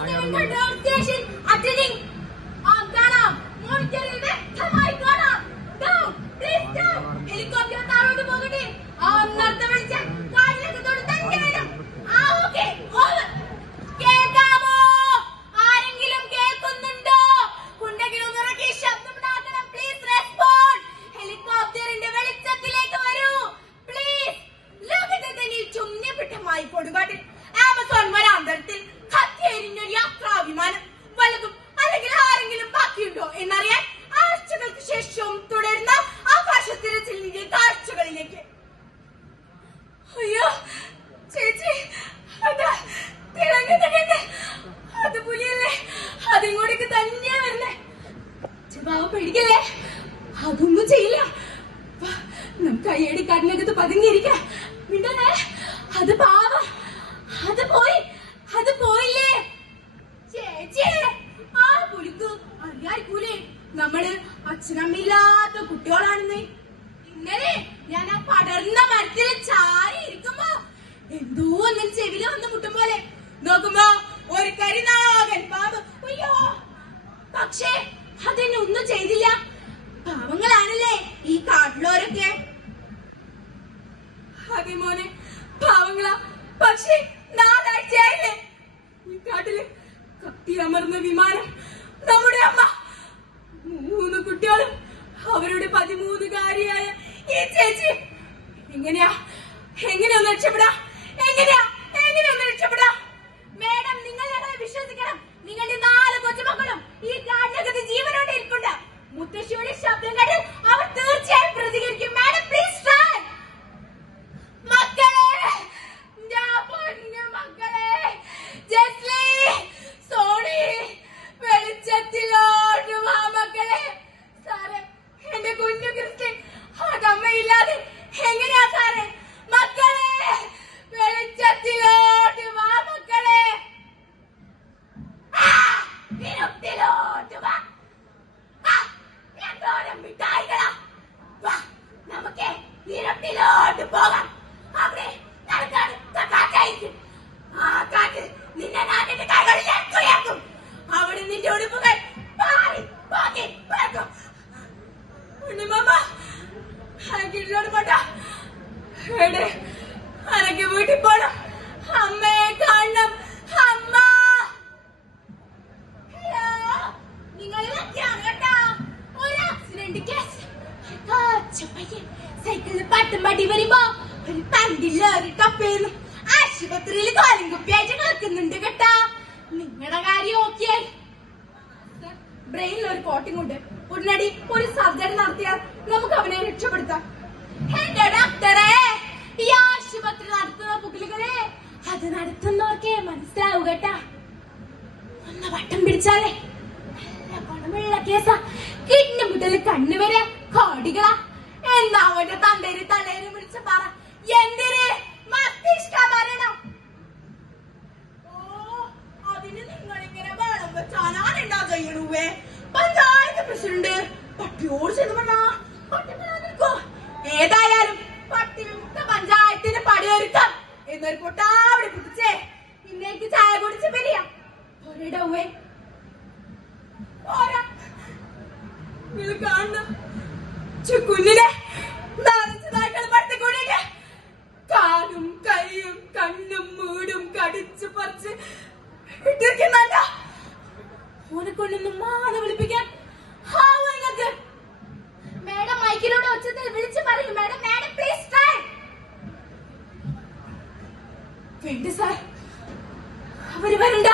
I gotta അതൊന്നും ചെയ്യില്ല. നമുക്ക് അയ്യടി കാട്ടിനകത്ത് പതുങ്ങിയിരിക്കാം. മിണ്ടല്ലേ അത് പാവ. അത് പോയി അത് പോയില്ലേ? നമ്മൾ അച്ഛനമ്മില്ലാത്ത കുട്ടികളാണെന്ന്. ഇന്നലെ ഞാൻ ആ പടർന്ന മരത്തിൽ ചാരി ഇരിക്കുമ്പോ എന്തോ ഒന്നും ചെവിൽ വന്ന് മുട്ടും പോലെ. നോക്കുമ്പോ ഒരു കരിനാകൻ പാമ്പ്. അയ്യോ പക്ഷേ അതെന്നെ ഒന്നും ചെയ്തില്ല. പാവങ്ങളാണല്ലേ ഈ കാട്ടിലോരൊക്കെ? അതെ മോനെ പാവങ്ങളാ. പക്ഷേ നാലാഴ്ചയായില്ലേ? ഈ കാട്ടിൽ കത്തി അമർന്ന വിമാനം നമ്മുടെ അമ്മ. മൂന്ന് കുട്ടികളും അവരുടെ പതിമൂന്നുകാരിയായ ഈ ചേച്ചി. എങ്ങനെയാ? എങ്ങനെയാ ഒന്ന് രക്ഷപ്പെടാ എങ്ങനെയാ? നമുക്ക് ഇരുട്ടിലോട്ട് പോകാം. അവിടെ കാറ്റായിരിക്കും ആ കാറ്റ് നിന്നെ ഞാൻ എന്റെ കൈകളിലേക്ക് ഉയർത്തും അവിടെ നിന്റെ ഉടുപ്പുകൾ പാറി പോകി പറക്കും കിട്ടിലോട്ട് പോട്ട. എവിടെ അനക്ക് വീട്ടിൽ പോണം. അമ്മയെ കാണണം അമ്മ ഹലോ നിങ്ങൾ ഇതൊക്കെയാണ് കേട്ടോ ഒരു ആക്സിഡന്റ് കേസ് കാച്ചപ്പയ്യൻ പാട്ടും പാടി വരുമ്പോ ഒരു തണ്ടില്ല ഒരു ടപ്പേന്ന് ആശുപത്രിയിൽ കോലും കുപ്പിയായിട്ട് കിടക്കുന്നുണ്ട് കേട്ടാ. നിങ്ങളുടെ കാര്യം ഓക്കെയായി ബ്രെയിനിൽ ഒരു കോട്ടിംഗ് ഉണ്ട്. ഉടനടി ഒരു സർജറി നടത്തിയാൽ നമുക്ക് അവനെ രക്ഷപ്പെടുത്താം. എന്റെ ഡോക്ടറെ ഈ ആശുപത്രി നടത്തുന്ന പുകിലുകളെ അത് നടത്തുന്നവർക്കേ മനസ്സിലാവൂ കേട്ടാ. ഒന്ന് വട്ടം പിടിച്ചാലേ. നല്ല പണമുള്ള കേസാ. കിഡ്നി മുതൽ കണ്ണുവരെ കോടികളാ. എന്നാ അവന്റെ തണ്ടേര് പട്ടിയോട് ചെന്ന് പറഞ്ഞാ ഏതായാലും വിമുക്ത പഞ്ചായത്തിന് പടിയൊരുക്കം. എന്നൊരു പൊട്ടാവിടെ കുടിച്ചേ. ഇന്നേക്ക് ചായ കുടിച്ച് വരിക ഒരിടവേ പോരാ. നിങ്ങൾ കാണണം. കുഞ്ഞിനെ കാലും കൈയും കണ്ണും മൂടും കടിച്ചു പറിച്ച് ഇട്ടിരിക്കുന്നുണ്ട. ഓനെ കൊണ്ടൊന്നും മാന വിളിപ്പിക്കാൻ വേണ്ട സാർ അവർ വരണ്ട.